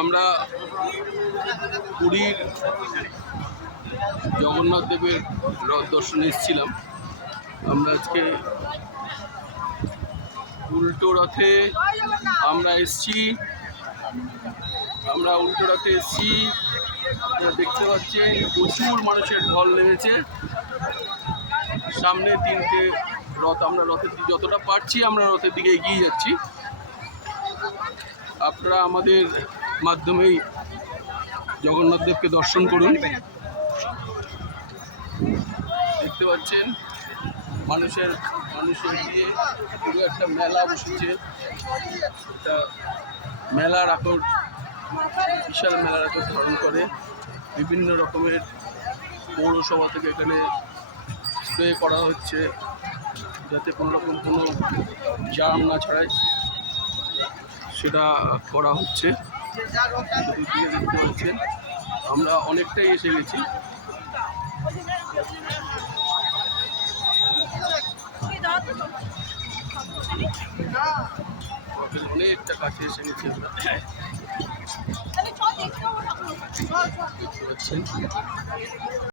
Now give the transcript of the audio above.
আমরা পুরীর জগন্নাথ দেবের রথ দর্শনে এসেছিলাম। আমরা আজকে উল্টো রথে আমরা এসেছি। দেখতে পাচ্ছেন প্রচুর মানুষের ঢল নেমেছে। সামনে তিনটে রথ, আমরা রথের দিকে যতটা পারছি আমরা রথের দিকে এগিয়ে যাচ্ছি। আপনারা আমাদের মাধ্যমেই জগন্নাথ দেবকে দর্শন করুন। দেখতে পাচ্ছেন মানুষের দিয়ে পুরো একটা মেলা বসেছে। এটা মেলার আকর, বিশাল মেলার আকর ধারণ করে। বিভিন্ন রকমের পৌরসভা থেকে এখানে স্প্রে করা হচ্ছে যাতে কোনো রকম কোনো জাম না ছড়ায়, সেটা করা হচ্ছে। চতুর্দিকে দেখতে পাচ্ছেন আমরা অনেকটাই এসে গেছি। অনেকটা কাছে এসে গেছি আমরা।